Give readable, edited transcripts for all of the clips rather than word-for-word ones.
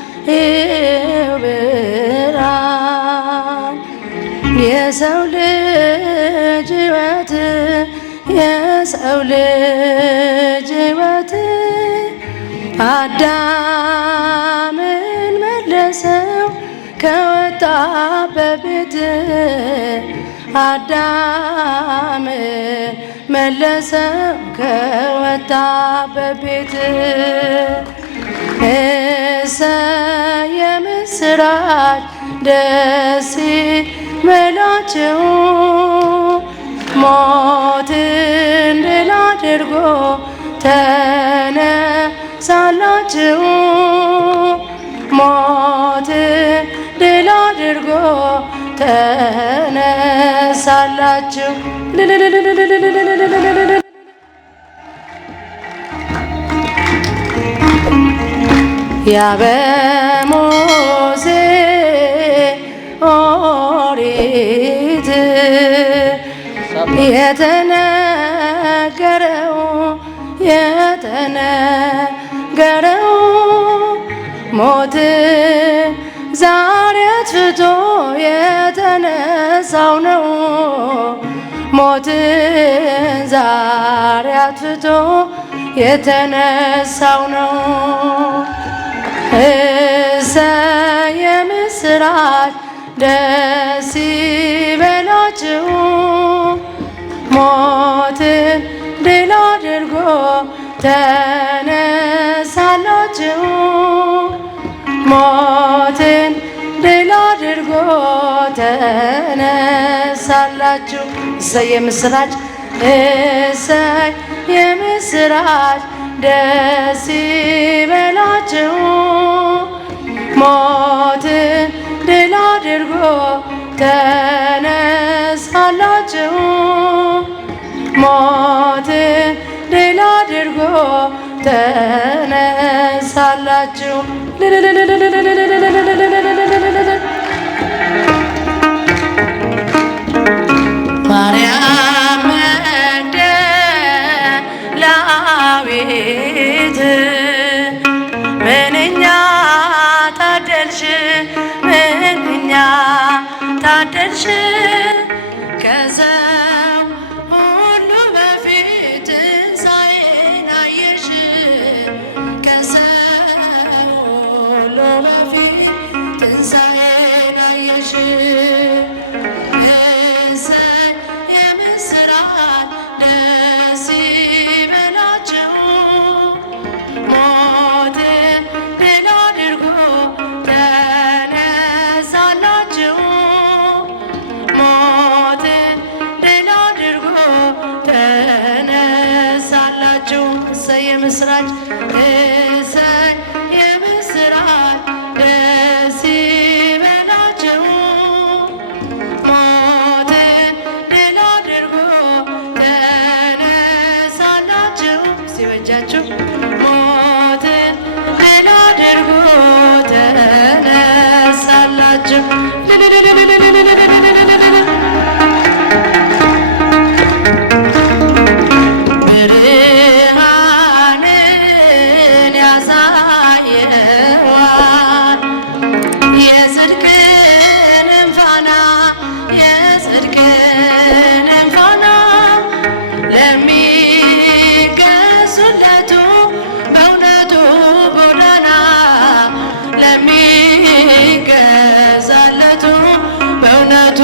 የትንሣኤው ብርሃን የሰው ልጅ ሕይወት የሰው ልጅ ሕይወት አዳምን መለሰው ከወጣበት ቤት አዳምን መለሰው ከወጣበት ቤት እሰይ የምስራች ደስ ይበላችሁ ሞትን ድል አድርጎ ተነሳላችሁ ሞትን ድል አድርጎ ተነሳላችሁ። ያ በሙሴ ኦሪት የተነገረው ሞትን ዛሬ አጥፍቶ የተነሳው ነው። ሞትን ዛሬ አጥፍቶ የተነሳው ነው። እሰይ የምስራች ደስ ይበላችሁ ሞትን ድል አድርጎ ተነሳላችሁ ሞትን ድል አድርጎ ተነሳላችሁ። እሰይ የምስራች እሰይ የምስራች ደስ ይበላችሁ ሞትን ድል አድርጎ ተነሳላችሁ ሞትን ድል አድርጎ ተነሳላችሁ። ማርያም መግደላዊት ምንኛ ታደልሽ ምንኛ ታደልሽ ከሰው ሁሉ በፊት ትንሣኤን አየሽ ከሰው ሁሉ በፊት ትንሣኤን አየሽ እሰይ የምስራች ደስ ይበላችሁ ሞትን ድል አድርጎ ተነሳላችሁ ሞትን ድል አድርጎ ተነሳላችሁ። እሰይ የምስራች እሰይ የምስራች ደስ ይበላችሁ ሞትን ድል አድርጎ ተነሳላችሁ። ሲበጃችሁ ሞትን ድል አድርጎ ተነሳላችሁ። ብርሃንን ያሳየዋል የጽድቅንም ፋና የጽድቅንም ፋና ለሚገዙለቱ በእውነቱ ጎዳና ለሚገዛለቱ በእውነቱ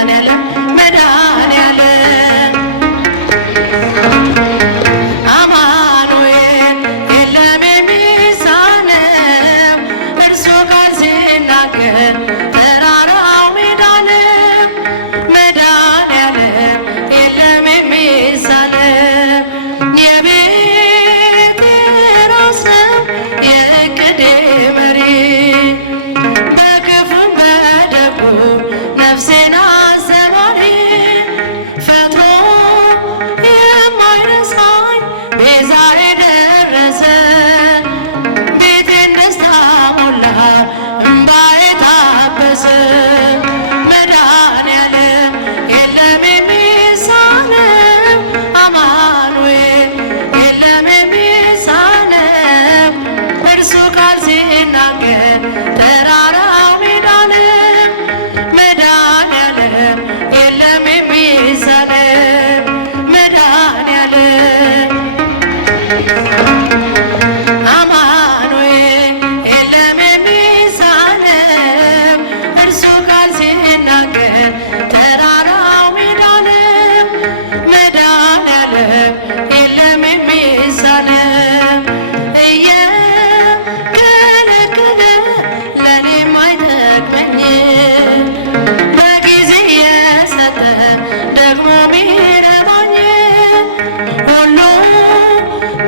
መድኃኔዓለም መድኃኔዓለም አማኑኤል የለም የሚሳነው እርሱ ቃል ሲናገር ተራራው ሜዳ ነው። መድኃኔዓለም የለም የሚሳነው የቤቴ ራስ ነው የዕቅዴ መሪ በክፉም በደጉም ነፍሴን አሰባሪ ፈጥሮ የማይረሳኝ ቤዛዬ ደረሰ ቤቴን ደስታ ሞላ እምባዬ ታበሰ። መድኃኔዓለም የለም የሚሳነው አማኑኤል የለም የሚሳነው እርሱ ቃል ሲናገር ተራራው ሜዳ ነው። መድኃኔዓለም የለም የሚሳነው መድኃኔዓለም አማኑኤል የለም የሚሳነው እርሱ ቃል ሲናገር ተራራው ሜዳ ነው። መድኃኔዓለም የለም የሚሳነው እየከለከለ ለእኔም አይጠቅመኝም በጊዜ የሰጠ ደግሞ ሚረባኝ ሁሉ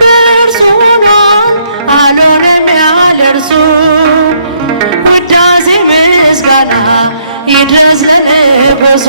በእርሱ ሆኗል አልሆነም ያለ እርሱ ውዳሴ ምስጋና ይድረስ ለንጉሡ